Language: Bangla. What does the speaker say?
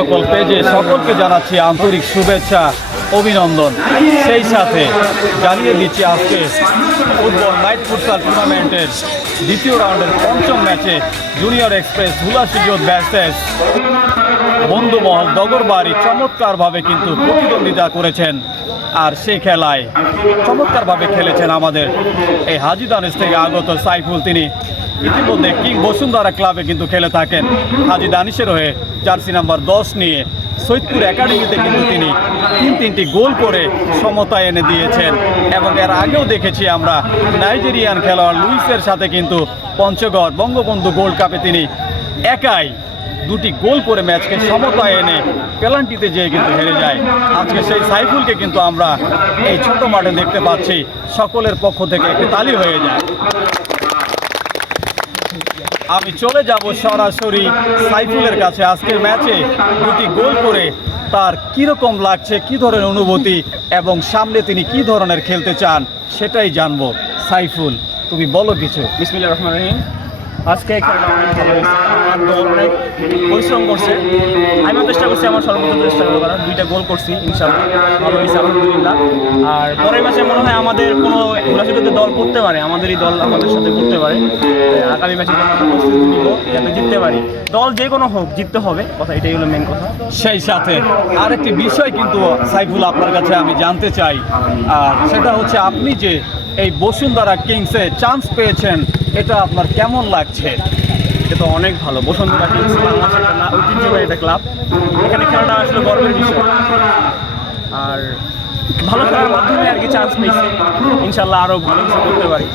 সকল পেজে সকলকে জানাচ্ছি আন্তরিক শুভেচ্ছা অভিনন্দন। সেই সাথে জানিয়ে দিচ্ছি আজকে ফুটবল নাইট ফুটসাল টুর্নামেন্টের দ্বিতীয় রাউন্ডের পঞ্চম ম্যাচে জুনিয়র এক্সপ্রেস হুলাশিজোত ভার্সেস বন্ধুমহল ডগরবাড়ি চমৎকারভাবে কিন্তু প্রতিদ্বন্দ্বিতা করেছেন। আর সেই খেলায় চমৎকারভাবে খেলেছেন আমাদের এই হাজী দানিশ থেকে আগত সাইফুল। তিনি ইতিমধ্যে কিং বসুন্ধরা ক্লাবে কিন্তু খেলে থাকেন হাজী দানিশের হয়ে জার্সি নাম্বার 10 নিয়ে। সৈয়দপুর একাডেমিতে কিন্তু তিনি তিনটি গোল করে সমতা এনে দিয়েছেন এবং এর আগেও দেখেছি আমরা নাইজেরিয়ান খেলোয়াড় লুইসের সাথে কিন্তু পঞ্চগড় বঙ্গবন্ধু গোল্ড কাপে তিনি একাই দুটি গোল করে ম্যাচকে সমতায় এনে পেনাল্টিতে যেয়ে কিন্তু হেরে যায়। আজকে সেই সাইফুলকে কিন্তু আমরা এই ছোট মাঠে দেখতে পাচ্ছি। সকলের পক্ষ থেকে একটি তালি হয়ে যায়। আমি চলে যাব সরাসরি সাইফুলের কাছে। আজকের ম্যাচে দুটি গোল করে তার কীরকম লাগছে, কী ধরনের অনুভূতি এবং সামনে তিনি কী ধরনের খেলতে চান সেটাই জানবো। সাইফুল, তুমি বলো কিছু। বিসমিল্লাহির রহমানির রহিম। আজকে খেলাটা অনেক ভালো হয়েছে। আমার দল অনেক পরিশ্রম করছে। আমিও চেষ্টা করছি আমার সর্বোচ্চ চেষ্টা করার। 2টা গোল করছি, ইনশাআল্লাহ ভালো হয়েছে আলহামদুলিল্লাহ। আর পরের ম্যাচে মনে হয় আমাদের কোনো হুলাশিজোতে দল করতে পারে, আমাদেরই দল আমাদের সাথে করতে পারে। আগামী ম্যাচে আমরা প্রস্তুতি নিব যাতে জিততে পারি। দল যে কোনো হোক, জিততে হবে, কথা এটাই হলো মেন কথা। সেই সাথে আরেকটি বিষয় কিন্তু সাইফুল আপনার কাছে আমি জানতে চাই, আর সেটা হচ্ছে আপনি যে এই বসুন্ধরা কিংসে চান্স পেয়েছেন, এটা আপনার কেমন লাগছে? এটা তো অনেক ভালো। বসুন্ধরা কিংস বাংলাদেশের একটা ঐতিহ্যবাহী একটা ক্লাব। এখানে খেলাটা আসলে গর্বের বিষয়। আর ভালো খেলার মাধ্যমে আর কি চান্স পেয়েছি, ইনশাল্লাহ আরও ভালো কিছু করতে পারি।